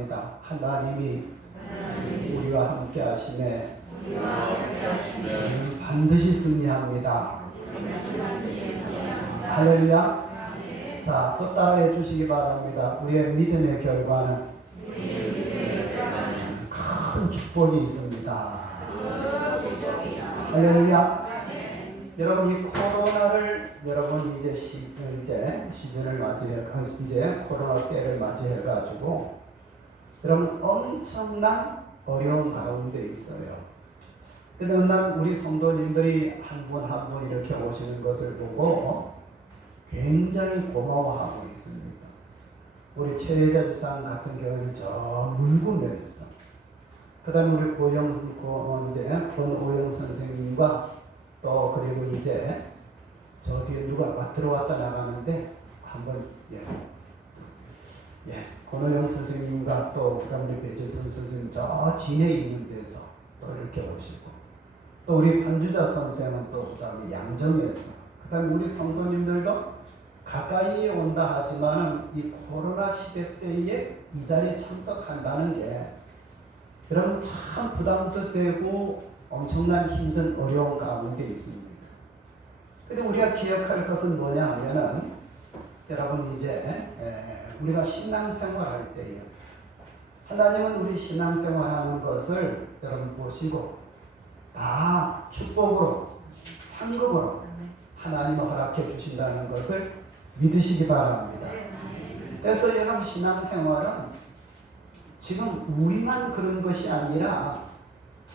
바랍니다. 하나님이 우리와 함께 하시네 반드시 승리합니다. 할렐루야. 자, 또 따라해 주시기 바랍니다. 우리의 믿음의 결과는 큰 축복이 있습니다. 할렐루야. 여러분, 이 코로나를 여러분 이제 시즌을 맞이해 이제 코로나 때를 맞이해 가지고 여러분 엄청난 어려운 가운데 있어요. 그런데 날 우리 성도님들이 한 분 한 분 이렇게 오시는 것을 보고 굉장히 고마워하고 있습니다. 우리 최혜자 집사님 같은 경우는 저 물구면에서, 그 다음에 우리 권오영 선생님과 또 그리고 이제 저 뒤에 누가 들어왔다 나가는데 한번 권오영 선생님과 또 그다음에 우리 배재선 선생님 저 진해 있는 데서 또 이렇게 오시고, 또 우리 판주자 선생은 또 그다음에 양정에서, 그다음에 우리 성도님들도 가까이에 온다 하지만은 이 코로나 시대 때에 이 자리에 참석한다는 게 여러분 참 부담도 되고 엄청난 힘든 어려운 가운데 있습니다. 근데 우리가 기억할 것은 뭐냐 하면은 여러분 이제 우리가 신앙생활 할 때에 하나님은 우리 신앙생활 하는 것을 여러분 보시고 다 축복으로 상급으로 하나님을 허락해 주신다는 것을 믿으시기 바랍니다. 그래서 여러분 신앙생활은 지금 우리만 그런 것이 아니라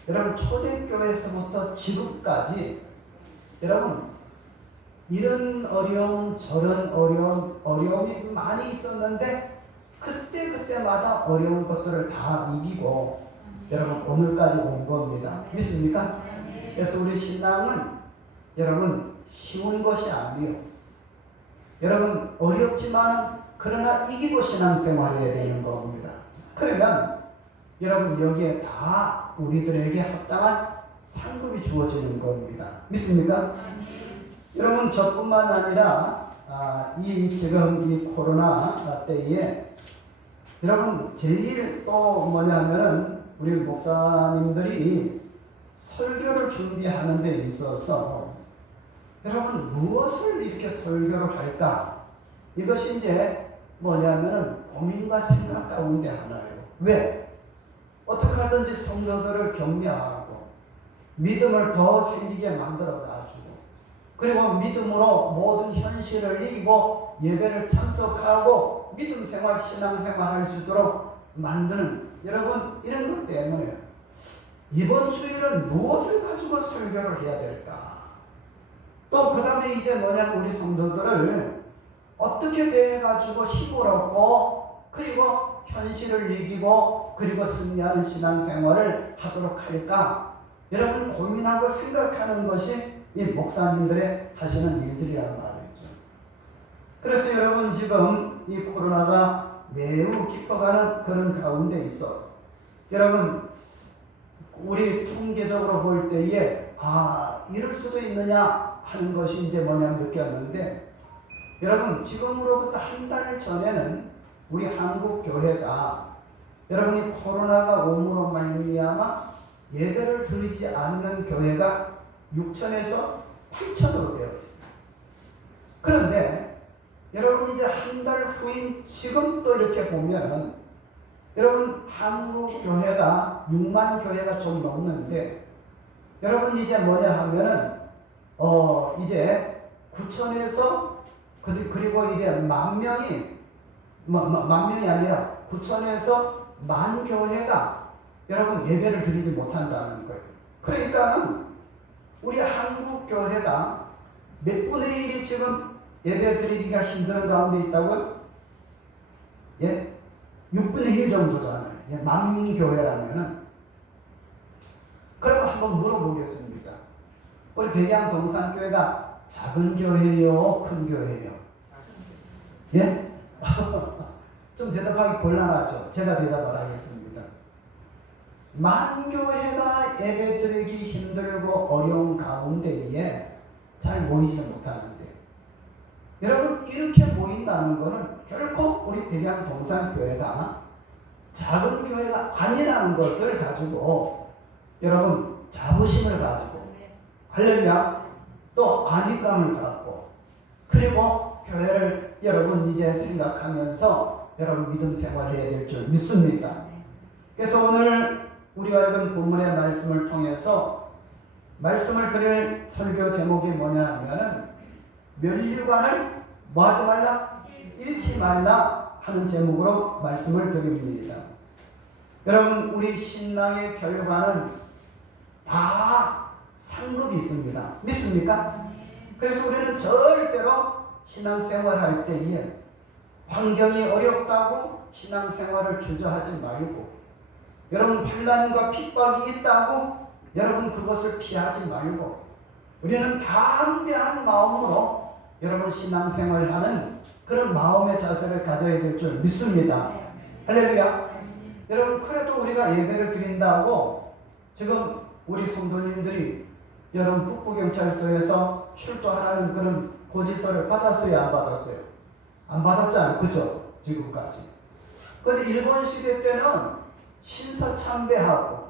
여러분 초대교회에서부터 지금까지 여러분 이런 어려움 저런 어려움이 많이 있었는데 그때마다 어려운 것들을 다 이기고 여러분 오늘까지 온 겁니다. 믿습니까? 그래서 우리 신앙은 여러분 쉬운 것이 아니에요. 여러분 어렵지만 그러나 이기고 신앙생활해야 되는 겁니다. 그러면 여러분 여기에 다 우리들에게 합당한 상급이 주어지는 겁니다. 믿습니까? 여러분 저뿐만 아니라 지금 이 코로나 때에 여러분 제일 또 뭐냐면은 우리 목사님들이 설교를 준비하는 데 있어서 여러분 무엇을 이렇게 설교를 할까? 이것이 이제 뭐냐면은 고민과 생각 가운데 하나예요. 왜? 어떻게 하든지 성도들을 격려하고 믿음을 더 생기게 만들어 가지고 그리고 믿음으로 모든 현실을 이기고 예배를 참석하고 믿음 생활, 신앙 생활 할 수 있도록 만드는 여러분 이런 것 때문에 이번 주일은 무엇을 가지고 설교를 해야 될까? 또 그 다음에 이제 우리 성도들을 어떻게 대해가지고 힘을 얻고 그리고 현실을 이기고 그리고 승리하는 신앙생활을 하도록 할까? 여러분 고민하고 생각하는 것이 이 목사님들의 하시는 일들이라는 말이죠. 그래서 여러분 지금 이 코로나가 매우 깊어가는 그런 가운데 있어 여러분 우리 통계적으로 볼 때에 이럴 수도 있느냐 하는 것이 이제 느꼈는데 여러분 지금으로부터 한 달 전에는 우리 한국 교회가 여러분이 코로나가 옴으로 말미암아 예배를 드리지 않는 교회가 6천에서 8천으로 되어 있습니다. 그런데 여러분 이제 한 달 후인 지금 또 이렇게 보면은 여러분 한국 교회가 6만 교회가 좀 넘는데 여러분 이제 하면은 이제 9천에서 그리고 이제 만 명이 아니라 9천에서 만 교회가 여러분 예배를 드리지 못한다는 거예요. 그러니까는 우리 한국 교회가 몇 분의 1이 지금 예배 드리기가 힘든 가운데 있다고요? 6분의 1 정도잖아요. 만 교회라면은. 그럼 한번 물어보겠습니다. 우리 백양 동산교회가 작은 교회요, 큰 교회요? 좀 대답하기 곤란하죠. 제가 대답을 하겠습니다. 만 교회가 예배 드리기 힘들고 어려운 가운데에 잘 모이지 못하는데 여러분 이렇게 모인다는 것은 결코 우리 백양 동산교회가 작은 교회가 아니라는 것을 가지고 여러분 자부심을 가지고 할렐루야 또 안위감을 갖고 그리고 교회를 여러분 이제 생각하면서 여러분 믿음 생활을 해야 될 줄 믿습니다. 그래서 오늘 우리가 읽은 본문의 말씀을 통해서 말씀을 드릴 설교 제목이 뭐냐 하면은 면류관을 뭐 하지 말라? 잃지 말라 하는 제목으로 말씀을 드립니다. 여러분 우리 신앙의 결과는 다 상급이 있습니다. 믿습니까? 그래서 우리는 절대로 신앙생활 할 때에 환경이 어렵다고 신앙생활을 주저하지 말고 여러분 환난과 핍박이 있다고 여러분 그것을 피하지 말고 우리는 담대한 마음으로 여러분 신앙생활을 하는 그런 마음의 자세를 가져야 될 줄 믿습니다. 할렐루야. 여러분 그래도 우리가 예배를 드린다고 지금 우리 성도님들이 여러분 북부경찰서에서 출두하라는 그런 고지서를 받았어요? 안 받았어요? 안 받았잖아요. 그죠? 지금까지. 그런데 일본 시대 때는 신사참배하고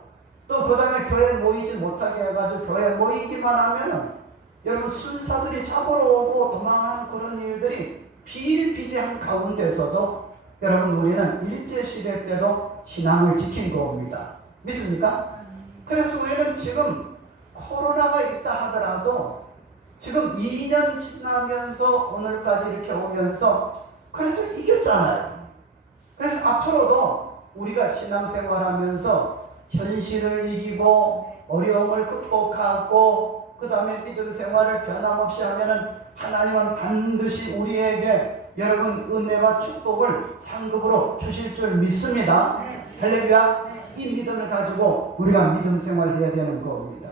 또 그 다음에 교회에 모이지 못하게 해가지고 교회에 모이기만 하면은 여러분 순사들이 잡으러 오고 도망하는 그런 일들이 비일비재한 가운데서도 여러분 우리는 일제시대 때도 신앙을 지킨 겁니다. 믿습니까? 그래서 우리는 지금 코로나가 있다 하더라도 지금 2년 지나면서 오늘까지 이렇게 오면서 그래도 이겼잖아요. 그래서 앞으로도 우리가 신앙생활하면서 현실을 이기고 어려움을 극복하고 그 다음에 믿음 생활을 변함없이 하면은 하나님은 반드시 우리에게 여러분 은혜와 축복을 상급으로 주실 줄 믿습니다. 할렐루야. 이 믿음을 가지고 우리가 믿음 생활을 해야 되는 겁니다.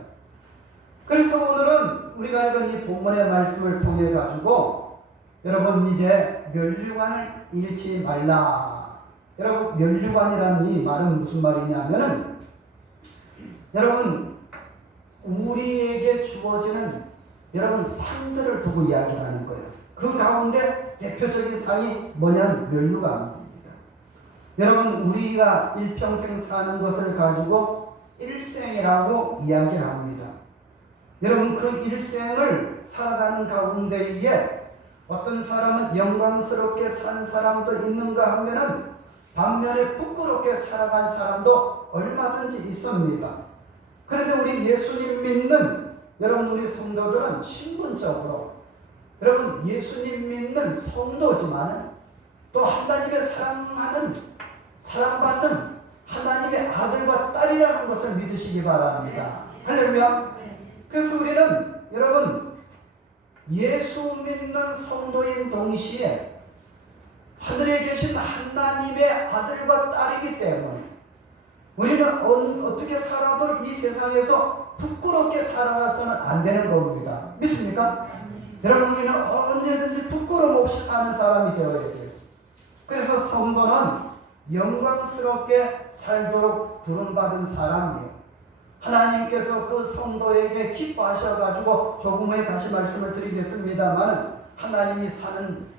그래서 오늘은 우리가 읽은 이 본문의 말씀을 통해 가지고 여러분 이제 면류관을 잃지 말라. 여러분 면류관이라는 이 말은 무슨 말이냐면은 여러분 우리에게 주어지는 여러분 상들을 두고 이야기하는 거예요. 그 가운데 대표적인 상이 뭐냐면 면류관입니다. 여러분 우리가 일평생 사는 것을 가지고 일생이라고 이야기를 합니다. 여러분 그 일생을 살아가는 가운데에 어떤 사람은 영광스럽게 산 사람도 있는가 하면은 반면에 부끄럽게 살아간 사람도 얼마든지 있습니다. 그런데 우리 예수님 믿는 여러분 우리 성도들은 신분적으로 여러분 예수님 믿는 성도지만 또 하나님의 사랑받는 하나님의 아들과 딸이라는 것을 믿으시기 바랍니다. 할렐루야. 그래서 우리는 여러분 예수 믿는 성도인 동시에 하늘에 계신 하나님의 아들과 딸이기 때문에 우리는 어떻게 살아도 이 세상에서 부끄럽게 살아가서는 안 되는 겁니다. 믿습니까? 여러분 우리는 언제든지 부끄러움 없이 사는 사람이 되어야 돼요. 그래서 성도는 영광스럽게 살도록 부름받은 사람이에요. 하나님께서 그 성도에게 기뻐하셔가지고 조금 후에 다시 말씀을 드리겠습니다만 하나님이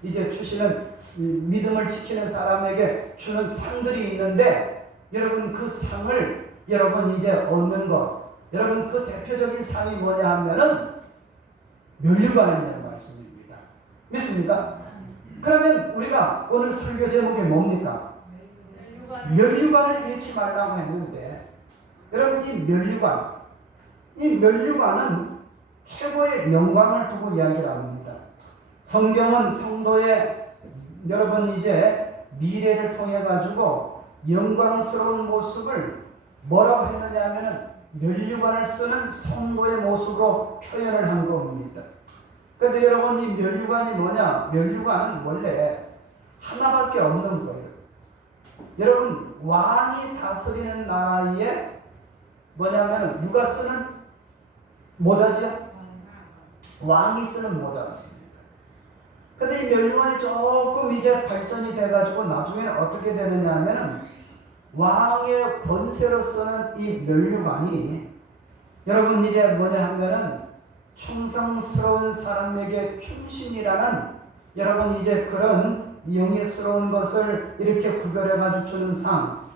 이제 주시는 믿음을 지키는 사람에게 주는 상들이 있는데 여러분 그 상을 여러분 이제 얻는 것 여러분 그 대표적인 상이 뭐냐 하면은 면류관이라는 말씀입니다. 믿습니까? 그러면 우리가 오늘 설교 제목이 뭡니까? 면류관을 잃지 말라고 했는데 여러분 이 면류관은 최고의 영광을 두고 이야기를 합니다. 성경은 성도의 여러분 이제 미래를 통해 가지고 영광스러운 모습을 뭐라고 했느냐 하면은 면류관을 쓰는 성도의 모습으로 표현을 한 겁니다. 그런데 여러분 이 면류관이 뭐냐? 면류관은 원래 하나밖에 없는 거예요. 여러분 왕이 다스리는 나라에 뭐냐면 누가 쓰는 모자죠? 왕이 쓰는 모자입니다. 근데 이 면류관이 조금 이제 발전이 돼가지고 나중에는 어떻게 되느냐 하면은 왕의 권세로 쓰는 이 면류관이 여러분 이제 뭐냐 하면은 충성스러운 사람에게 충신이라는 여러분 이제 그런 영예스러운 것을 이렇게 구별해가지고 주는 상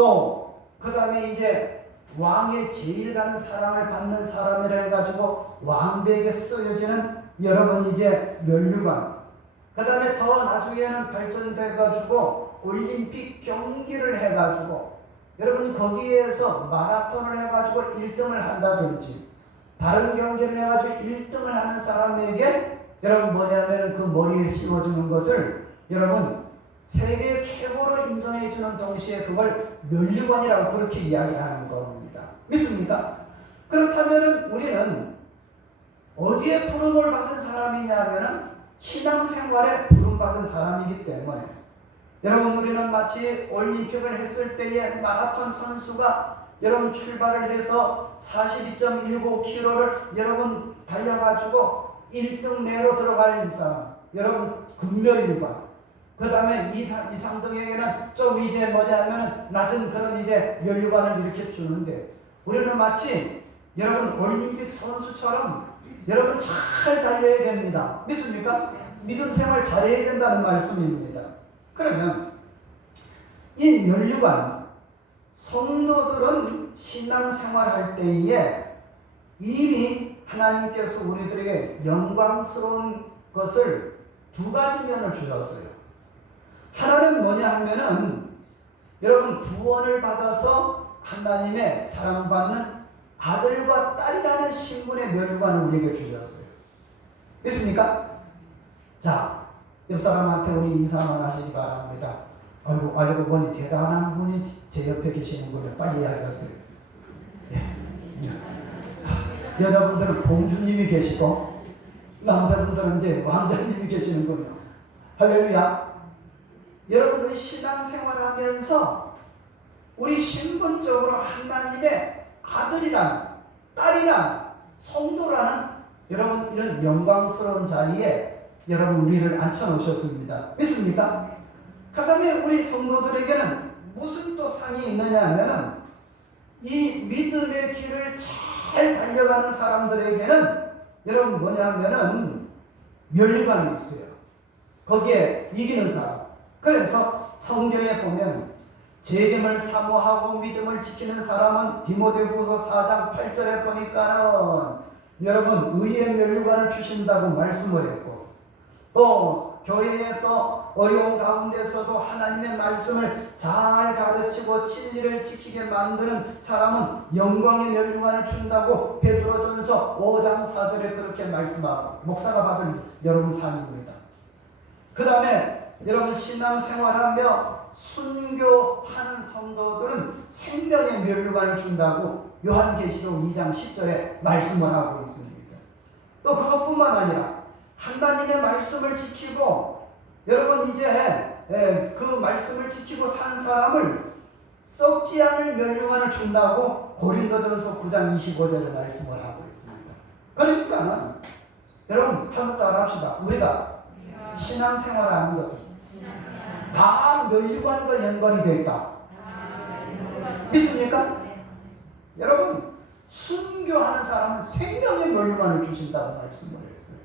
또 그 다음에 이제 왕의 제일 가는 사랑을 받는 사람이라 해가지고 왕비에게 쓰여지는 여러분 이제 면류관, 그 다음에 더 나중에는 발전돼가지고 올림픽 경기를 해가지고 여러분 거기에서 마라톤을 해가지고 1등을 한다든지 다른 경기를 해가지고 1등을 하는 사람에게 여러분 뭐냐면 그 머리에 씌워주는 것을 여러분 세계 최고로 인정해주는 동시에 그걸 면류관이라고 그렇게 이야기하는 겁니다. 믿습니까? 그렇다면 우리는 어디에 부름을 받은 사람이냐 하면 신앙생활에 부름받은 사람이기 때문에 여러분 우리는 마치 올림픽을 했을 때에 마라톤 선수가 여러분 출발을 해서 42.19km를 여러분 달려가지고 1등 내로 들어갈 사람, 여러분 금면류관, 그 다음에 2, 3등에게는 좀 이제 뭐냐면은 낮은 그런 이제 면류관을 이렇게 주는데 우리는 마치 여러분 올림픽 선수처럼 여러분 잘 달려야 됩니다. 믿습니까? 믿음 생활 잘해야 된다는 말씀입니다. 그러면 이 면류관, 성도들은 신앙생활할 때에 이미 하나님께서 우리들에게 영광스러운 것을 두 가지 면을 주셨어요. 하나는 뭐냐 하면은 여러분 구원을 받아서 하나님의 사랑받는 아들과 딸이라는 신분의 면류관을 우리에게 주셨어요. 믿습니까? 자, 옆 사람한테 우리 인사만 하시기 바랍니다. 알고 보니 대단한 분이 제 옆에 계시는군요. 빨리 이야기하세요. 여자분들은 공주님이 계시고 남자분들은 이제 왕자님이 계시는군요. 할렐루야. 여러분 신앙생활하면서 우리 신분적으로 하나님의 아들이라는 딸이라는 성도라는 여러분 이런 영광스러운 자리에 여러분 우리를 앉혀놓으셨습니다. 믿습니까? 그 다음에 우리 성도들에게는 무슨 또 상이 있느냐 하면은 이 믿음의 길을 잘 달려가는 사람들에게는 여러분 뭐냐 하면은 면류관이 있어요. 거기에 이기는 사람. 그래서 성경에 보면 재림을 사모하고 믿음을 지키는 사람은 디모데후서 4장 8절에 보니까는 여러분 의의 면류관을 주신다고 말씀을 했고 또 교회에서 어려운 가운데서도 하나님의 말씀을 잘 가르치고 진리를 지키게 만드는 사람은 영광의 면류관을 준다고 베드로전서 5장 4절에 그렇게 말씀하고 목사가 받은 여러분 삶입니다. 그 다음에 여러분 신앙생활하며 순교하는 성도들은 생명의 면류관을 준다고 요한계시록 2장 10절에 말씀을 하고 있습니다. 또 그것뿐만 아니라 하나님의 말씀을 지키고 여러분 이제 그 말씀을 지키고 산 사람을 썩지 않을 면류관을 준다고 고린도전서 9장 25절에 말씀을 하고 있습니다. 그러니까 여러분 한번 따라합시다. 우리가 신앙생활하는 것은 다 면류관과 연관이 되어 있다. 믿습니까? 여러분 순교하는 사람은 생명의 면류관을 주신다고 말씀을 했어요.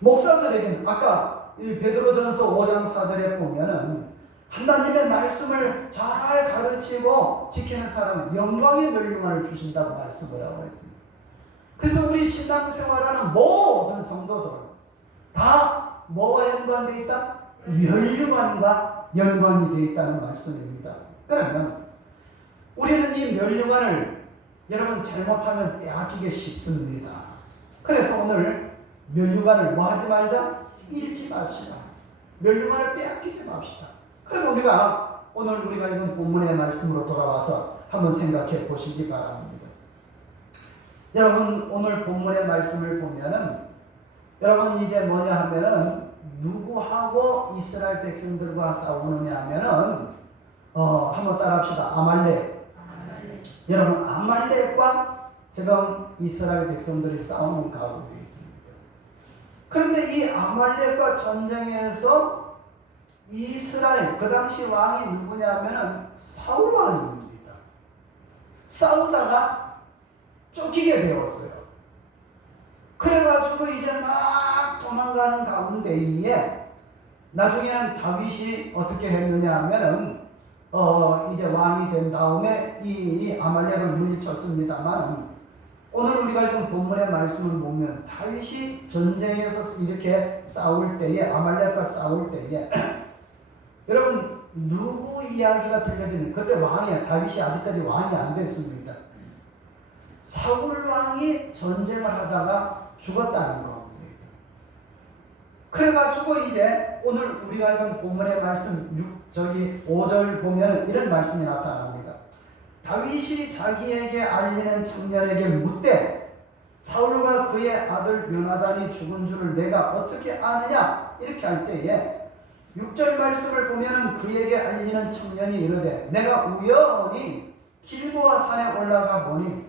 목사들에게는 아까 이 베드로전서 5장 4절에 보면은 하나님의 말씀을 잘 가르치고 지키는 사람은 영광의 면류관을 주신다고 말씀을 하고 있습니다. 그래서 우리 신앙생활하는 모든 성도들은 다 뭐와 연관되어 있다? 면류관과 연관이 되어 있다는 말씀입니다. 그러면 우리는 이 면류관을 여러분 잘못하면 빼앗기기 쉽습니다. 그래서 오늘 면류관을 뭐 하지 말자? 잃지 맙시다. 면류관을 빼앗기지 맙시다. 그럼 오늘 우리가 읽은 본문의 말씀으로 돌아와서 한번 생각해 보시기 바랍니다. 여러분 오늘 본문의 말씀을 보면은 여러분 이제 뭐냐 하면은 누구하고 이스라엘 백성들과 싸우느냐 하면은 한번 따라합시다. 아말렉. 여러분 아말렉과 지금 이스라엘 백성들이 싸우는 가운데 있습니다. 그런데 이 아말렉과 전쟁에서 이스라엘 그 당시 왕이 누구냐 하면은 사울 왕입니다. 싸우다가 쫓기게 되었어요. 그래가지고 이제 막 도망가는 가운데에 나중에는 다윗이 어떻게 했느냐 하면은 이제 왕이 된 다음에 이 아말렉을 물리쳤습니다만 오늘 우리가 읽은 본문의 말씀을 보면 다윗이 전쟁에서 이렇게 싸울 때에 아말렉과 싸울 때에 여러분 누구 이야기가 들려지는 그때 왕이야. 다윗이 아직까지 왕이 안 됐습니다. 사울 왕이 전쟁을 하다가 죽었다는 겁니다. 그래가지고 이제 오늘 우리가 읽은 본문의 말씀 5절 보면 이런 말씀이 나타납니다. 다윗이 자기에게 알리는 청년에게 묻되 사울과 그의 아들 요나단이 죽은 줄을 내가 어떻게 아느냐 이렇게 할 때에 6절 말씀을 보면 그에게 알리는 청년이 이르되 내가 우연히 길보아 산에 올라가 보니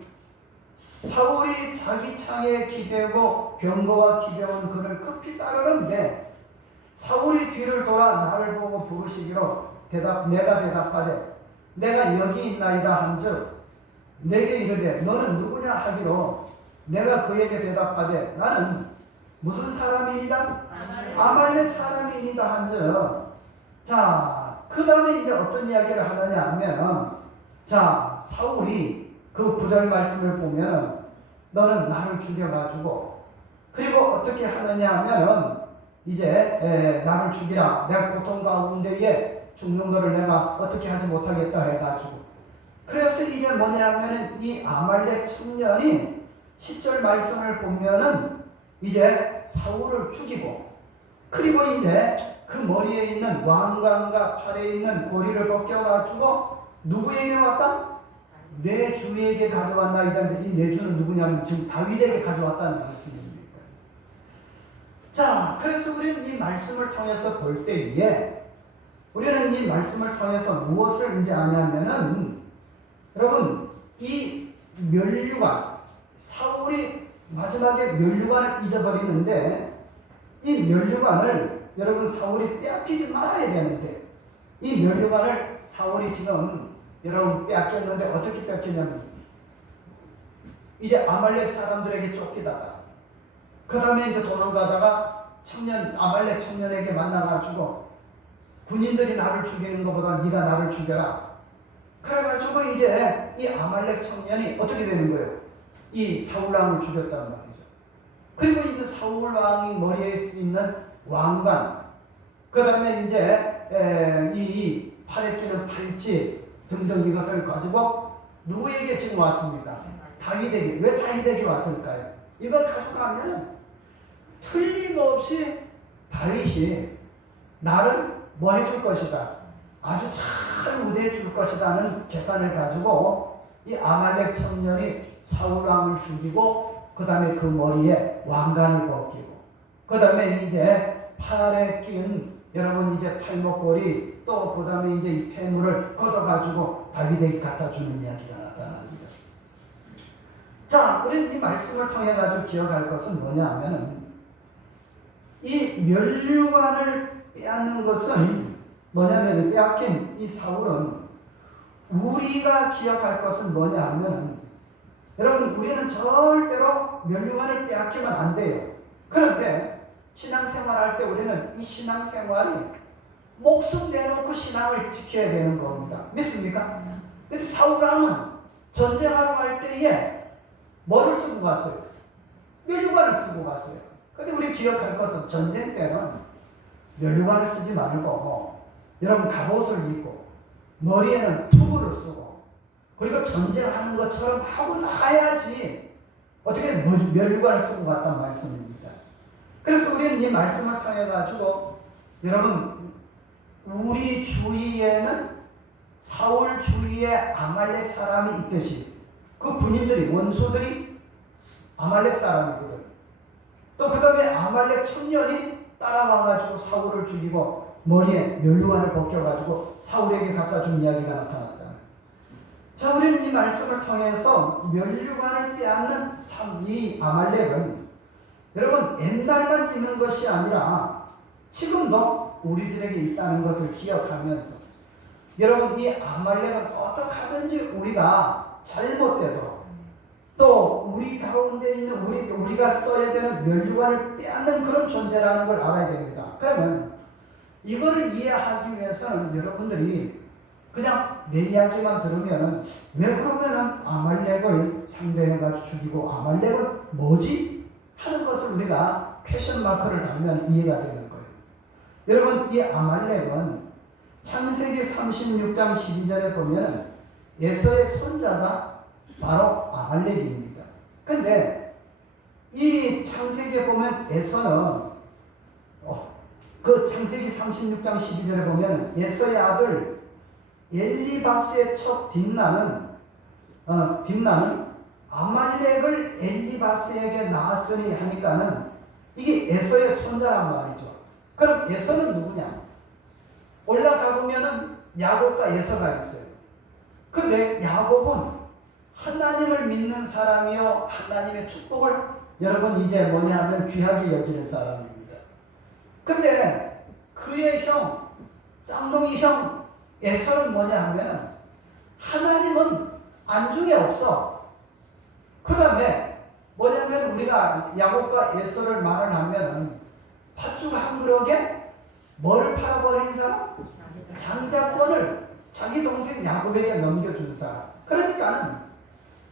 사울이 자기 창에 기대고 병거와 기대온 그를 급히 따르는데 사울이 뒤를 돌아 나를 보고 부르시기로 내가 대답하되 내가 여기 있나이다 한즉 내게 이르되 너는 누구냐 하기로 내가 그에게 대답하되 나는 무슨 사람이니까 아말렉 사람이니다 한즉 자 그 다음에 이제 어떤 이야기를 하느냐 하면 자 사울이 그 9절 말씀을 보면 너는 나를 죽여가지고 그리고 어떻게 하느냐 하면 이제 나를 죽이라 내가 고통 가운데에 죽는 거를 내가 어떻게 하지 못하겠다 해가지고 그래서 이제 뭐냐 하면은 이 아말렉 청년이 10절 말씀을 보면은 이제 사울을 죽이고 그리고 이제 그 머리에 있는 왕관과 팔에 있는 고리를 벗겨가지고 누구에게 왔다? 내 주에게 가져왔나이다. 이 내 주는 누구냐면 지금 다윗에게 가져왔다는 말씀입니다. 자, 그래서 우리는 이 말씀을 통해서 볼 때에 우리는 이 말씀을 통해서 무엇을 이제 아냐면은 여러분 이 면류관 사울이 마지막에 면류관을 잊어버리는데 이 면류관을 여러분 사울이 빼앗기지 말아야 되는데 이 면류관을 사울이 지금 여러분 빼앗겼는데 어떻게 빼앗겼냐면 이제 아말렉 사람들에게 쫓기다가 그 다음에 이제 도망가다가 아말렉 청년에게 만나가지고 군인들이 나를 죽이는 것보다 네가 나를 죽여라. 그래가지고 이제 이 아말렉 청년이 어떻게 되는 거예요? 이 사울왕을 죽였단 말이죠. 그리고 이제 사울왕이 머리에 있는 왕관, 그 다음에 이제 이 팔에 끼는 팔찌 등등 이것을 가지고 누구에게 지금 왔습니까? 다윗에게. 왜 다윗에게 왔을까요? 이걸 가져가면 틀림없이 다윗이 나를 뭐 해줄 것이다. 아주 잘 우대해 줄 것이다는 계산을 가지고 이 아말렉 청년이 사울왕을 죽이고 그 다음에 그 머리에 왕관을 벗기고 그 다음에 이제 팔에 낀 여러분 이제 팔목걸이 또 그 다음에 이제 이 폐물을 걷어가지고 다윗에게 갖다 주는 이야기가 나타납니다. 자, 우리는 이 말씀을 통해 가지고 기억할 것은 뭐냐 하면은 이 면류관을 빼앗는 것은 뭐냐면 빼앗긴 이 사울은 우리가 기억할 것은 뭐냐 하면 여러분 우리는 절대로 면류관을 빼앗기면 안 돼요. 그런데 신앙생활 할 때 우리는 이 신앙생활이 목숨 내놓고 신앙을 지켜야 되는 겁니다. 믿습니까? 근데 사울왕은 전쟁하러 갈 때에 뭐를 쓰고 갔어요? 면류관을 쓰고 갔어요. 근데 우리 기억할 것은 전쟁 때는 면류관을 쓰지 말고 여러분 갑옷을 입고 머리에는 투구를 쓰고 그리고 전쟁하는 것처럼 하고 나가야지 어떻게 면류관을 쓰고 갔단 말씀입니다. 그래서 우리는 이 말씀을 통해 가지고 여러분 우리 주위에는 사울 주위에 아말렉 사람이 있듯이 그 군인들이 원수들이 아말렉 사람이거든. 또 그 다음에 아말렉 청년이 따라와가지고 사울을 죽이고 머리에 면류관을 벗겨가지고 사울에게 갖다 준 이야기가 나타나잖아요. 자, 우리는 이 말씀을 통해서 면류관을 빼앗는 이 아말렉은 여러분 옛날만 있는 것이 아니라 지금도 우리들에게 있다는 것을 기억하면서 여러분 이 아말렉은 어떻게 하든지 우리가 잘못돼도 또 우리 가운데 있는 우리가 써야 되는 면류관을 빼앗는 그런 존재라는 걸 알아야 됩니다. 그러면 이거를 이해하기 위해서는 여러분들이 그냥 내 이야기만 들으면은 왜 그러면은 아말렉을 상대해가지고 죽이고 아말렉은 뭐지? 하는 것을 우리가 퀘션 마크를 달면 이해가 되는 거예요. 여러분, 이 아말렉은 창세기 36장 12절에 보면 에서의 손자가 바로 아말렉입니다. 근데 이 창세기에 보면 에서는 그 창세기 36장 12절에 보면 에서의 아들 엘리바스의 첫 딥나는 아말렉을 엘리바스에게 낳았으니 하니까는 이게 에서의 손자란 말이죠. 그럼 에서는 누구냐? 올라가 보면은 야곱과 에서가 있어요. 근데 야곱은 하나님을 믿는 사람이요, 하나님의 축복을 여러분 이제 뭐냐 하면 귀하게 여기는 사람입니다. 근데 그의 형, 쌍둥이 형 에서는 뭐냐 하면 하나님은 안중에 없어. 그 다음에 뭐냐면 우리가 야곱과 에서를 말을 하면은 팥죽 한 그릇에 뭘 팔아버린 사람? 장자권을 자기 동생 야곱에게 넘겨준 사람. 그러니까는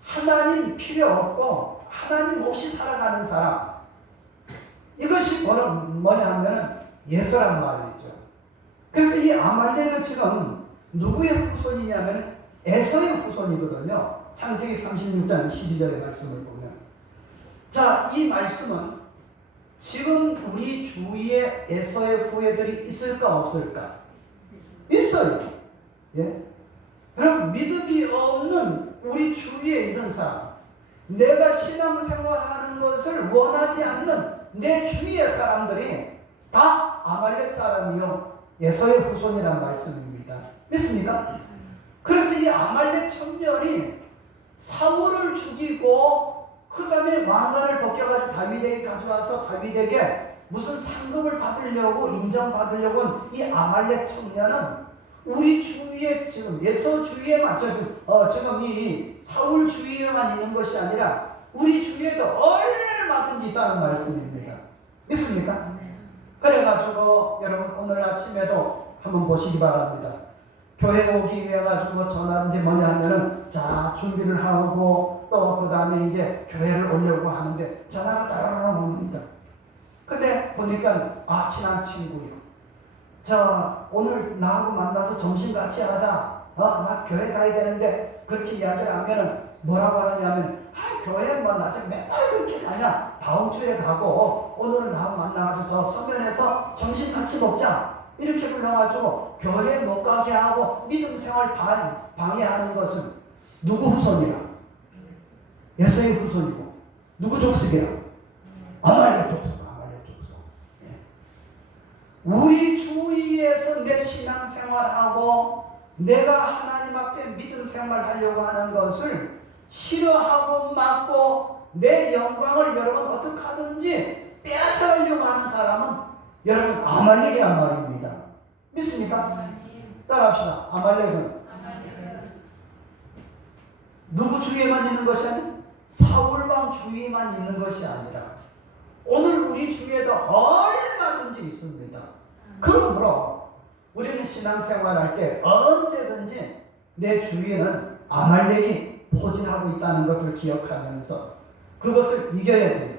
하나님 필요 없고 하나님 없이 살아가는 사람. 이것이 뭐냐 하면은 에서란 말이죠. 그래서 이 아말렉은 지금 누구의 후손이냐면 에서의 후손이거든요. 창세기 36장 12절의 말씀을 보면. 자, 이 말씀은 지금 우리 주위에 에서의 후예들이 있을까 없을까? 있어요. 예? 그럼 믿음이 없는 우리 주위에 있는 사람, 내가 신앙생활하는 것을 원하지 않는 내 주위의 사람들이 다 아말렉 사람이요 에서의 후손이란 말씀입니다. 믿습니까? 그래서 이 아말렉 청년이 사울을 죽이고 그 다음에 왕관을 벗겨가지고 다윗에게 가져와서 다윗에게 무슨 상급을 받으려고 인정받으려고 이 아말렉 청년은 우리 주위에 지금 에서 주위에만 지금 이 사울 주위에만 있는 것이 아니라 우리 주위에도 얼마든지 있다는 말씀입니다. 믿습니까? 그래가지고 여러분 오늘 아침에도 한번 보시기 바랍니다. 교회 오기 위해 가지고 전화인지 뭐냐 하면은 자 준비를 하고 또 그 다음에 이제 교회를 오려고 하는데 전화가 따라라라 옵니다. 근데 보니까 친한 친구요. 저 오늘 나하고 만나서 점심 같이 하자. 나 교회 가야 되는데 그렇게 이야기를 하면은 뭐라고 하느냐면 교회 뭐 나 좀 맨날 그렇게 가냐. 다음 주에 가고 오늘은 나하고 만나가지고 서면에서 점심 같이 먹자. 이렇게 불러가지고 교회 못 가게 하고 믿음 생활 방해하는 것은 누구 후손이라? 에서의 후손이고 누구 족속이라? 아말렉 족속. 우리 주위에서 내 신앙생활하고 내가 하나님 앞에 믿음 생활하려고 하는 것을 싫어하고 막고 내 영광을 여러분 어떻게 하든지 빼앗으려고 하는 사람은 여러분 아말렉이란 말입니다. 믿습니까? 따라합시다. 아말렉은 누구 주위에만 있는 것이 아니라 사울왕 주위에만 있는 것이 아니라 오늘 우리 주위에도 얼마든지 있습니다. 그러므로 우리는 신앙생활할 때 언제든지 내 주위에는 아말렉이 포진하고 있다는 것을 기억하면서 그것을 이겨야 돼요.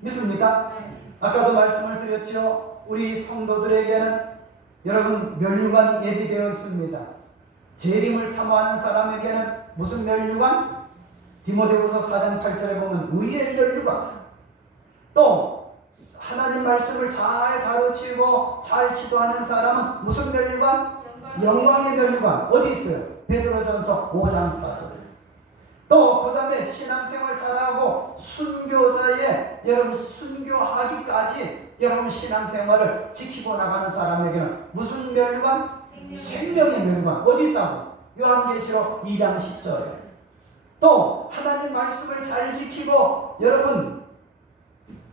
믿습니까? 아까도 말씀을 드렸죠. 우리 성도들에게는 여러분 면류관이 예비되어 있습니다. 재림을 사모하는 사람에게는 무슨 면류관? 디모데후서 4장 8절에 보면 의의 면류관. 또 하나님 말씀을 잘 가르치고 잘 지도하는 사람은 무슨 면류관? 영광의 면류관. 어디 있어요? 베드로전서 5장 4절. 또 그 다음에 신앙생활 잘하고 순교자의 여러분 순교하기까지 여러분 신앙생활을 지키고 나가는 사람에게는 무슨 면류관? 생명의 면류관. 어디 있다고? 요한계시록 2장 10절에. 또 하나님 말씀을 잘 지키고 여러분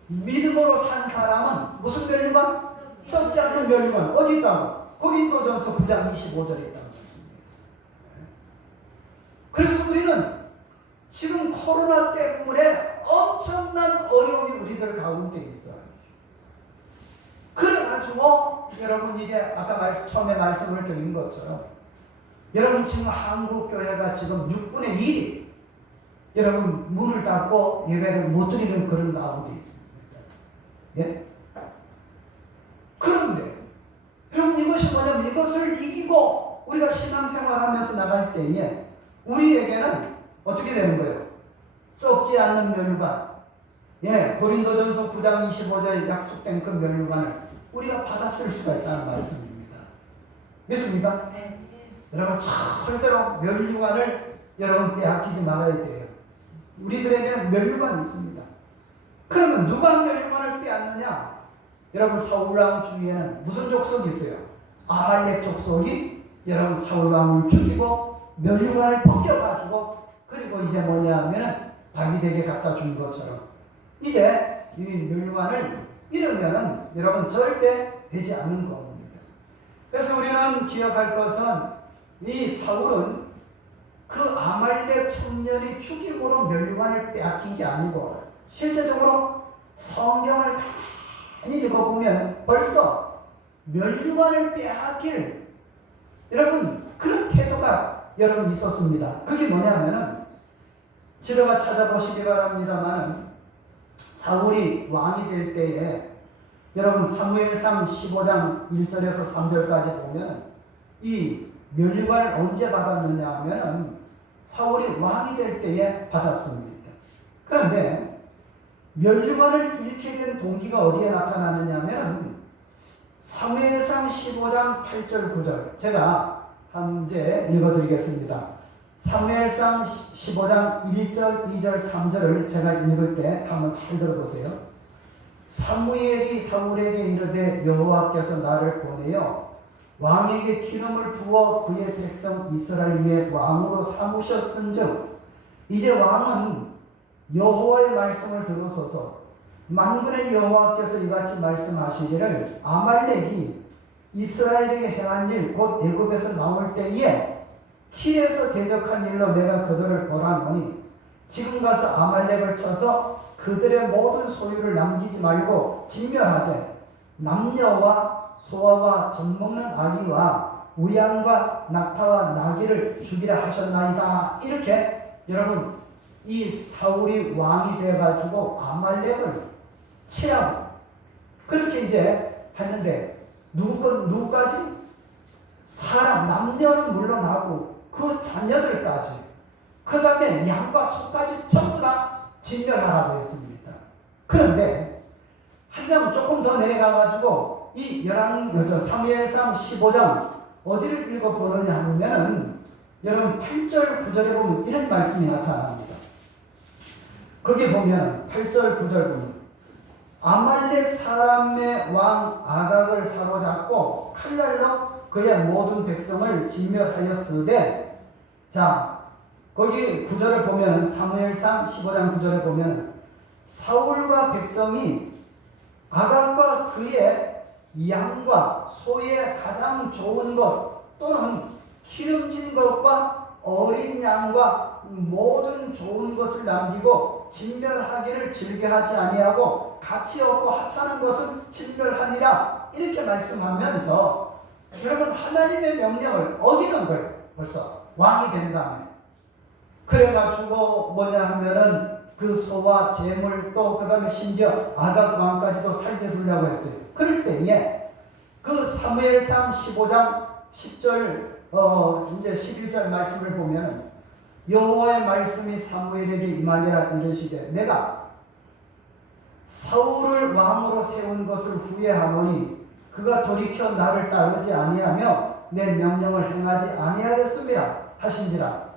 믿음으로 산 사람은 무슨 면류관? 썩지 않는 면류관. 어디 있다고? 고린도전서 9장 25절에 있다고 했습니다. 그래서 우리는 지금 코로나 때문에 엄청난 어려움이 우리들 가운데 있어요. 그래가지고 여러분 이제 아까 처음에 말씀을 드린 것처럼 여러분 지금 한국 교회가 지금 6분의 1이 여러분 문을 닫고 예배를 못 드리는 그런 가운데 있습니다. 예? 그런데 여러분 이것이 뭐냐면 이것을 이기고 우리가 신앙생활하면서 나갈 때에 우리에게는 어떻게 되는 거예요? 썩지 않는 멸류관. 예, 고린도전서 9장 25절에 약속된 그 멸류관을 우리가 받았을 수가 있다는 말씀입니다. 믿습니까? 네. 여러분 절대로 멸류관을 여러분 빼앗기지 말아야 돼요. 우리들에게는 멸류관이 있습니다. 그러면 누가 멸류관을 빼앗느냐? 여러분 사울왕 주위에는 무슨 족속이 있어요? 아말렉 족속이 여러분 사울왕을 죽이고 멸류관을 벗겨가지고 그리고 이제 뭐냐 하면은 다윗에게 갖다 준 것처럼 이제 이 멸류관을 잃으면은 여러분 절대 되지 않는 겁니다. 그래서 우리는 기억할 것은 이 사울은 그 아말렉 청년이 죽임으로 멸류관을 빼앗긴 게 아니고 실제적으로 성경을 많이 읽어보면 벌써 멸류관을 빼앗길 여러분 그런 태도가 여러분 있었습니다. 그게 뭐냐면은 지도가 찾아보시기 바랍니다만은 사울이 왕이 될 때에 여러분 사무엘상 15장 1절에서 3절까지 보면 이 멸류관을 언제 받았느냐 하면은 사울이 왕이 될 때에 받았습니다. 그런데 멸류관을 잃게 된 동기가 어디에 나타나느냐 하면 사무엘상 15장 8절 9절 제가 현재 읽어드리겠습니다. 사무엘상 15장 1절 2절 3절을 제가 읽을 때 한번 잘 들어보세요. 사무엘이 사울에게 이르되 여호와께서 나를 보내어 왕에게 기름을 부어 그의 백성 이스라엘 위에 왕으로 삼으셨은즉 이제 왕은 여호와의 말씀을 들으소서. 만군의 여호와께서 이같이 말씀하시기를 아말렉이 이스라엘에게 행한 일 곧 애굽에서 나올 때에 킬에서 대적한 일로 내가 그들을 벌하노니 지금 가서 아말렉을 쳐서 그들의 모든 소유를 남기지 말고 진멸하되 남녀와 소아와 젖먹는 아기와 우양과 낙타와 나귀를 죽이라 하셨나이다. 이렇게 여러분 이 사울이 왕이 돼가지고 아말렉을 치라고 그렇게 이제 했는데 누구까지? 사람 남녀는 물론하고 그 자녀들까지 그 다음에 양과 소까지 전부 다 진멸하라고 했습니다. 그런데 한 장 조금 더 내려가가지고 이 사무엘상 15장 어디를 읽어보느냐 하면은 여러분 8절 9절에 보면 이런 말씀이 나타납니다. 거기 보면 8절 9절 보면 아말렉 사람의 왕 아각을 사로잡고 칼날로 그의 모든 백성을 진멸하였으되 자 거기 9절을 보면 사무엘상 15장 9절에 보면 사울과 백성이 아각과 그의 양과 소의 가장 좋은 것 또는 기름진 것과 어린 양과 모든 좋은 것을 남기고 진멸하기를 즐겨하지 아니하고 가치 없고 하찮은 것은 진멸하니라 이렇게 말씀하면서 여러분 하나님의 명령을 어기는 거예요. 벌써 왕이 된 다음에 그래가지고 뭐냐 하면은 그 소와 재물 또 그 다음에 심지어 아각 왕까지도 살게 두려고 했어요. 그럴 때에 그 사무엘상 15장 10절 이제 11절 말씀을 보면 여호와의 말씀이 사무엘에게 임하니라 이르시되 내가 사울을 왕으로 세운 것을 후회하노니 그가 돌이켜 나를 따르지 아니하며 내 명령을 행하지 아니하였음이라 하신지라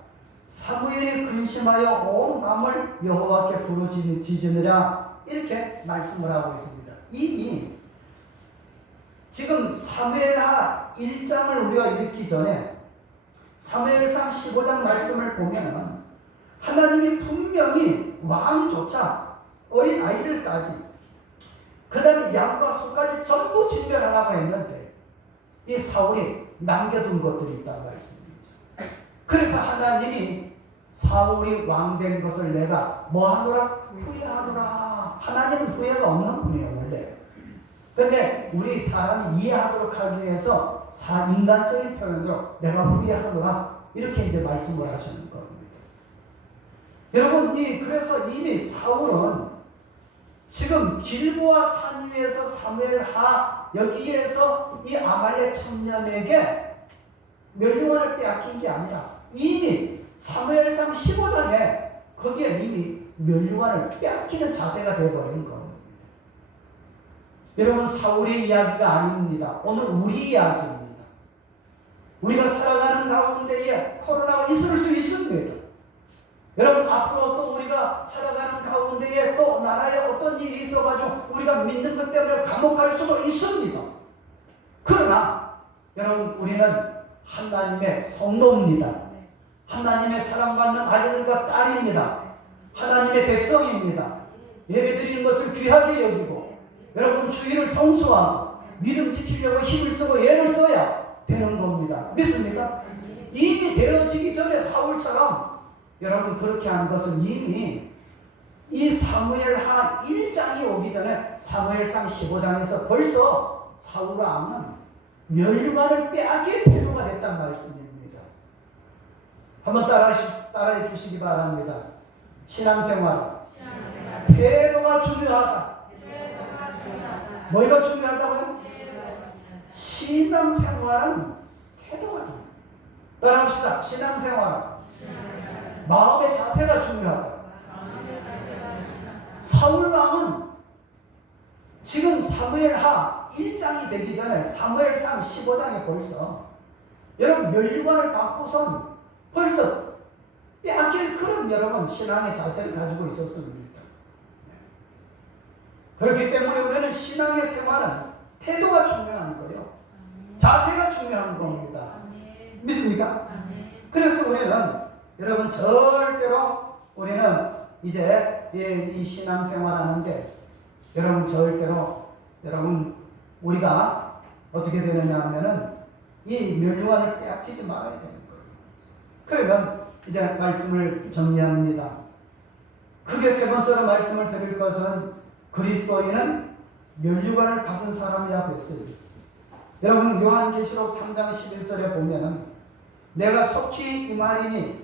사무엘이 근심하여 온 밤을 여호와께 부르짖으느라 이렇게 말씀을 하고 있습니다. 이미 지금 사무엘하 1장을 우리가 읽기 전에 사무엘상 15장 말씀을 보면 하나님이 분명히 왕조차 어린 아이들까지 그 다음에 양과 소까지 전부 진멸하라고 했는데 이 사울이 남겨둔 것들이 있다고 말씀입니다. 그래서 하나님이 사울이 왕된 것을 내가 뭐하노라? 후회하노라. 하나님은 후회가 없는 분이에요 원래. 근데 우리 사람이 이해하도록 하기 위해서 인간적인 표현으로 내가 후회하노라 이렇게 이제 말씀을 하시는 겁니다. 여러분 그래서 이미 사울은 지금 길보아 산 위에서 사무엘하 여기에서 이 아말렉 청년에게 멸류관을 빼앗긴 게 아니라 이미 사무엘상 15장에 거기에 이미 멸류관을 빼앗기는 자세가 되어버린 겁니다. 여러분 사울의 이야기가 아닙니다. 오늘 우리 이야기입니다. 우리가 살아가는 가운데에 코로나가 있을 수 있습니다. 여러분 앞으로 또 우리가 살아가는 가운데에 또 나라에 어떤 일이 있어가지고 우리가 믿는 것 때문에 감옥 갈 수도 있습니다. 그러나 여러분 우리는 하나님의 성도입니다. 하나님의 사랑받는 아들과 딸입니다. 하나님의 백성입니다. 예배드리는 것을 귀하게 여기고 여러분 주의를 성수하고 믿음 지키려고 힘을 쓰고 애를 써야 되는 겁니다. 믿습니까? 이미 되어지기 전에 사울처럼 여러분 그렇게 한 것은 이미 이 사무엘하 1장이 오기 전에 사무엘상 15장에서 벌써 사울 왕은 멸류관을 빼앗길 태도가 됐단 말씀입니다. 한번 따라해 주시기 바랍니다. 신앙생활 태도가 중요하다. 뭐가 중요하다고요? 신앙생활은 태도가 중요하다. 따라합시다. 신앙생활은 마음의 자세가 중요하다. 사울왕은 지금 사무엘하 1장이 되기 전에 사무엘상 15장에 벌써 여러분 멸류관을 받고선 벌써 빼앗길 그런 여러분 신앙의 자세를 가지고 있었습니다. 그렇기 때문에 우리는 신앙의 생활은 태도가 중요한 거예요. 자세가 중요한 겁니다. 믿습니까? 그래서 우리는 여러분 절대로 우리는 이제 이 신앙생활 하는데 여러분 절대로 여러분 우리가 어떻게 되느냐 하면은 이 멸류관을 빼앗기지 말아야 되는 거예요. 그러면 이제 말씀을 정리합니다. 크게 세 번째로 말씀을 드릴 것은 그리스도인은 멸류관을 받은 사람이라고 했어요. 여러분 요한계시록 3장 11절에 보면은 내가 속히 임하리니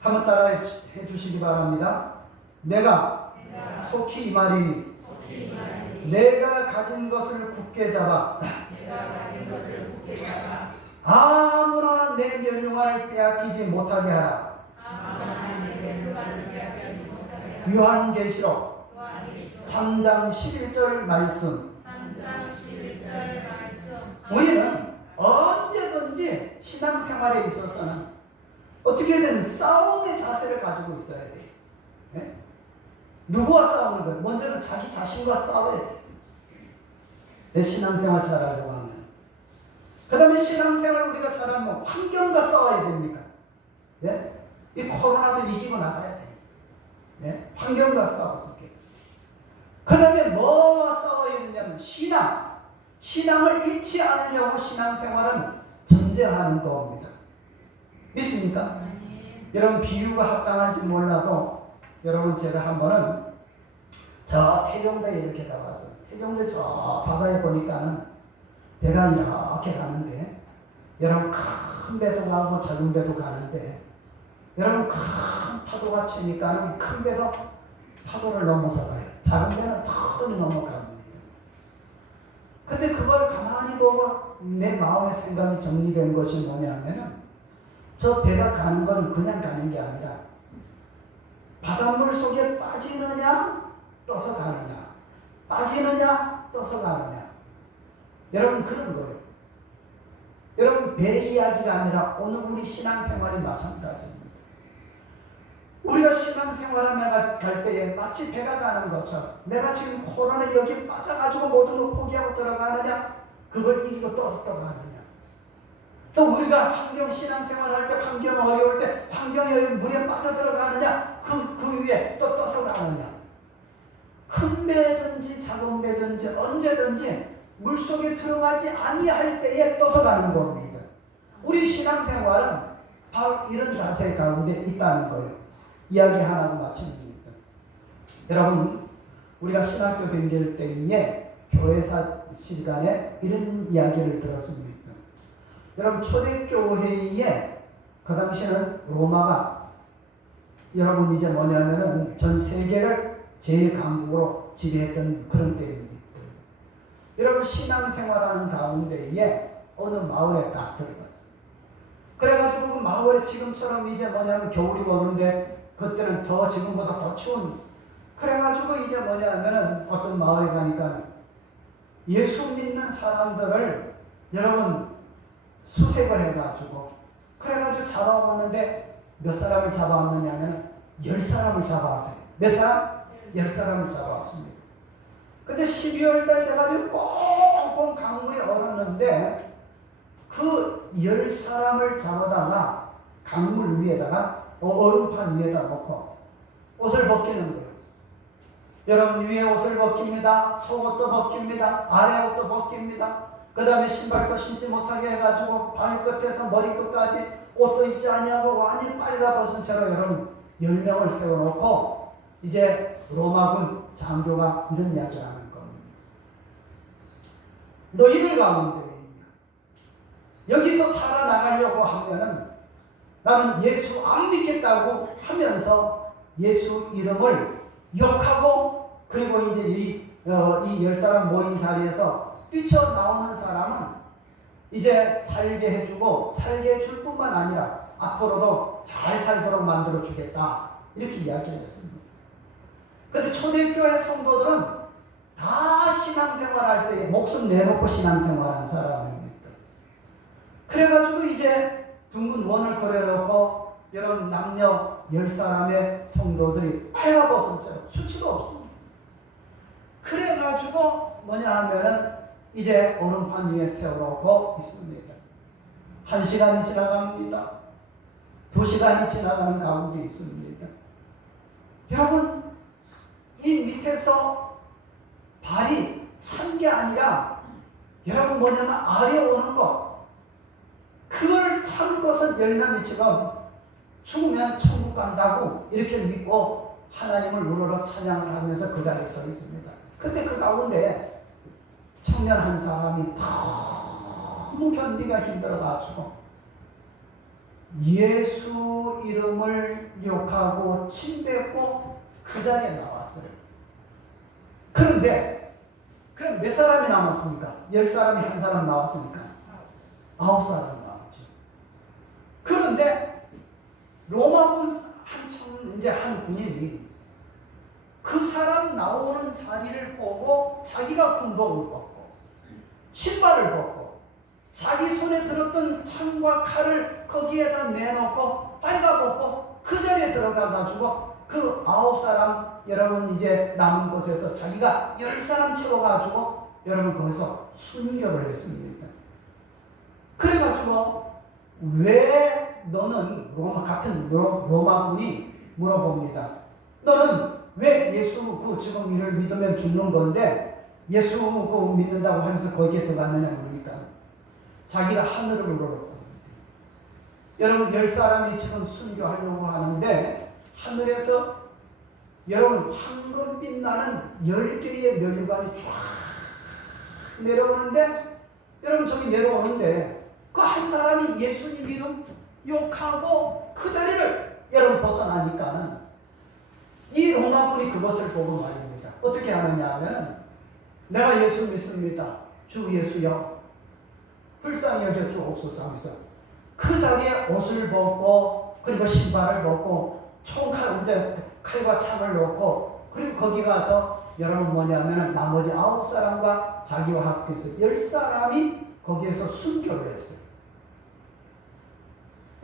한번 따라해 주시기 바랍니다. 내가 속히 임하리니 내가 가진 것을 굳게 잡아 아무나 내 멸류관을 빼앗기지 못하게 하라. 요한계시록 3장 11절 말씀. 우리는 언제든지 신앙생활에 있어서는 어떻게든 싸움의 자세를 가지고 있어야 돼요. 네? 누구와 싸우는 거예요? 먼저는 자기 자신과 싸워야 돼요. 내 신앙생활 잘하려고 하면. 그 다음에 신앙생활 우리가 잘하면 환경과 싸워야 됩니까? 예? 이 코로나도 이기고 나가야 돼요. 예? 환경과 싸워서. 그 다음에 뭐와 싸워야 되냐면 신앙을 잃지 않으려고 신앙생활은 전제하는 겁니다. 믿습니까? 여러분 비유가 합당한지 몰라도 여러분 제가 한 번은 저 태종대에 이렇게 가봤어요. 태종대 저 바다에 보니까는 배가 이렇게 가는데 여러분 큰 배도 가고 작은 배도 가는데 여러분 큰 파도가 치니까는 큰 배도 파도를 넘어서 가요. 작은 배는 턱 넘어갑니다. 근데 그걸 가만히 보고 내 마음의 생각이 정리된 것이 뭐냐면은 저 배가 가는 건 그냥 가는 게 아니라 바닷물 속에 빠지느냐 떠서 가느냐 빠지느냐 떠서 가느냐 여러분 그런 거예요. 여러분 배 이야기가 아니라 오늘 우리 신앙생활이 마찬가지입니다. 우리가 신앙생활하며 갈 때에 마치 배가 가는 것처럼 내가 지금 코로나에 여기 빠져가지고 모든 걸 포기하고 들어가느냐 그걸 이기고 떠가느냐 또 우리가 환경 신앙생활 할 때 환경 어려울 때 환경에 물에 빠져 들어가느냐 그 위에 또 떠서 가느냐 큰 배든지 작은 배든지 언제든지 물속에 들어가지 아니할 때에 떠서 가는 겁니다. 우리 신앙생활은 바로 이런 자세 가운데 있다는 거예요. 이야기 하나로 마칩니다. 여러분 우리가 신학교 다닐 때에 교회사 시간에 이런 이야기를 들었습니다. 여러분 초대교회에 그 당시에는 로마가 여러분 이제 뭐냐면은 전 세계를 제일 강국으로 지배했던 그런 때입니다. 여러분 신앙생활하는 가운데에 어느 마을에 딱 들어갔어요. 그래가지고 그 마을에 지금처럼 이제 뭐냐면 겨울이 오는데 그때는 더 지금보다 더 추운, 그래가지고 이제 뭐냐면은 어떤 마을에 가니까 예수 믿는 사람들을 여러분 수색을 해가지고 그래가지고 잡아왔는데 몇 사람을 잡아왔느냐면 10사람을 잡아왔어요. 몇 사람? 10사람을 잡아왔습니다. 근데 12월 달 돼가지고 꽁꽁 강물이 얼었는데 그 10사람을 잡아다가 강물 위에다가 얼음판 위에다 놓고 옷을 벗기는 거예요. 여러분 위에 옷을 벗깁니다. 속옷도 벗깁니다. 아래 옷도 벗깁니다. 그 다음에 신발도 신지 못하게 해가지고 발끝에서 머리끝까지 옷도 입지 아니하고 완전히 빨가벗은 채로 여러분 10명을 세워놓고 이제 로마군 장교가 이런 이야기를 하는 겁니다. 너희들 가운데 여기서 살아나가려고 하면은 나는 예수 안 믿겠다고 하면서 예수 이름을 욕하고 그리고 이제 이 10사람 모인 자리에서 뛰쳐나오는 사람은 이제 살게 해주고 살게 해줄 뿐만 아니라 앞으로도 잘 살도록 만들어 주겠다 이렇게 이야기를 했습니다. 그런데 초대교회 성도들은 다 신앙생활할 때 목숨 내놓고 신앙생활한 사람입니다. 그래가지고 이제 둥근 원을 그려놓고 여러분 남녀 10사람의 성도들이 빨가벗은 채로 수치도 없습니다. 그래가지고 뭐냐 하면은 이제 얼음판 위에 세워놓고 있습니다. 1시간이 지나갑니다. 2시간이 지나가는 가운데 있습니다. 여러분 이 밑에서 발이 찬 게 아니라 여러분 뭐냐면 아래 오는 것, 그걸 참 것은 10명이 지금 죽으면 천국 간다고 이렇게 믿고 하나님을 우러러 찬양을 하면서 그 자리에 서 있습니다. 근데 그 가운데 청년 한 사람이 너무 견디가 힘들어가지고 예수 이름을 욕하고 침뱉고 그 자리에 나왔어요. 그런데 그럼 몇 사람이 남았습니까? 10사람이 한 사람 나왔으니까 9사람 나왔죠. 그런데 로마군 이제 한 군인이 그 사람 나오는 자리를 보고 자기가 군복을 벗고 신발을 벗고 자기 손에 들었던 창과 칼을 거기에다 내놓고 빨가벗고 그 자리에 들어가가지고 그 9사람 여러분 이제 남은 곳에서 자기가 10사람 채워가지고 여러분 거기서 순교를 했습니다. 그래가지고 왜 너는 같은 로마군이 물어봅니다. 너는 왜 예수 지금 이를 믿으면 죽는 건데 예수 믿는다고 하면서 거기에 들어갔느냐 그러니까 자기가 하늘을 우러렀답니다. 여러분 10사람이 지금 순교하려고 하는데 하늘에서 여러분 황금빛 나는 10개의 멸관이 쫙 내려오는데 여러분 저기 내려오는데 그 한 사람이 예수님 이름 욕하고 그 자리를 여러분 벗어나니까는 이 로마군이 그것을 보고 말입니다. 어떻게 하느냐 하면 내가 예수 믿습니다. 주 예수여 불쌍히 여겨 주옵소서 하면서 그 자리에 옷을 벗고 그리고 신발을 벗고 총칼 이제 칼과 창을 놓고 그리고 거기 가서 여러분 뭐냐면 나머지 9사람과 자기와 합해서 10사람이 거기에서 순교를 했어요.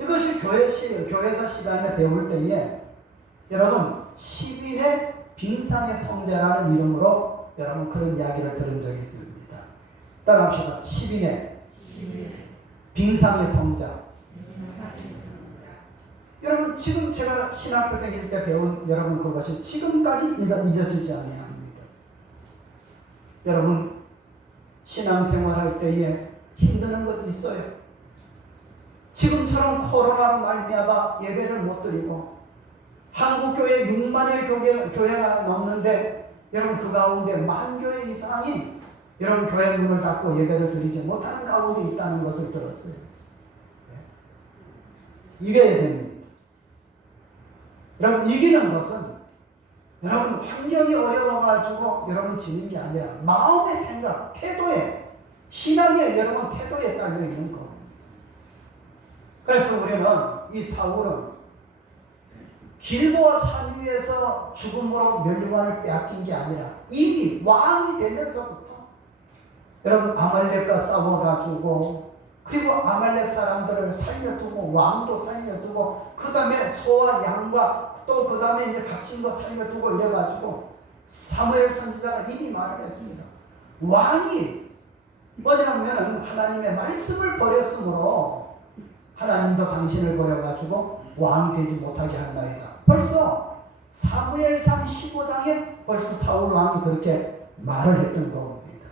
이것이 교회사 시간에 배울 때에 여러분 10인의 빙상의 성자라는 이름으로 여러분 그런 이야기를 들은 적이 있습니다. 따라합시다. 10인의 빙상의 성자. 여러분 지금 제가 신학교 다닐 때 배운 여러분 그것이 지금까지 잊어지지 아니합니다. 여러분 신앙생활할 때에 힘드는 것도 있어요. 지금처럼 코로나로 말미암아 예배를 못 드리고 한국교회 6만의 교회가 넘는데 여러분 그 가운데 10,000교회 이상이 여러분 교회 문을 닫고 예배를 드리지 못하는 가운데 있다는 것을 들었어요. 이겨야 됩니다. 여러분, 이기는 것은 여러분 환경이 어려워가지고 여러분 지는 게 아니라 마음의 생각, 태도에, 신앙의 여러분 태도에 딸려 있는 겁니다. 그래서 우리는 이 사울은 길보아 산 위에서 죽음으로 멸류관을 빼앗긴 게 아니라 이미 왕이 되면서부터 여러분 아말렉과 싸워가지고, 그리고 아말렉 사람들을 살려두고 왕도 살려두고, 그 다음에 소와 양과 또 그 다음에 이제 갇힌 거 살려두고 이래가지고 사무엘 선지자가 이미 말을 했습니다. 왕이 뭐냐면 하나님의 말씀을 버렸으므로 하나님도 당신을 버려가지고 왕이 되지 못하게 한다이다. 벌써 사무엘상 15장에 벌써 사울 왕이 그렇게 말을 했던 겁니다.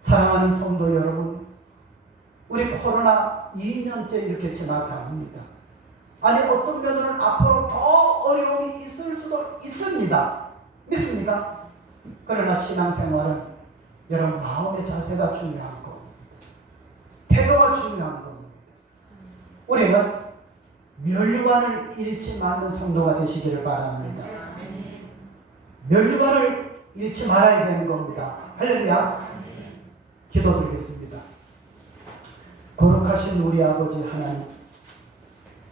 사랑하는 성도 여러분, 우리 코로나 2년째 이렇게 지나갑니다. 아니 어떤 면으로는 앞으로 더 어려움이 있을 수도 있습니다. 믿습니까? 그러나 신앙생활은 여러분 마음의 자세가 중요한 겁니다. 태도가 중요한 겁니다. 우리는 멸류관을 잃지 않는 성도가 되시기를 바랍니다. 멸류관을 잃지 말아야 되는 겁니다. 할렐루야. 기도드리겠습니다. 거룩하신 우리 아버지 하나님,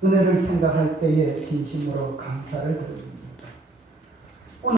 은혜를 생각할 때에 진심으로 감사를 드립니다.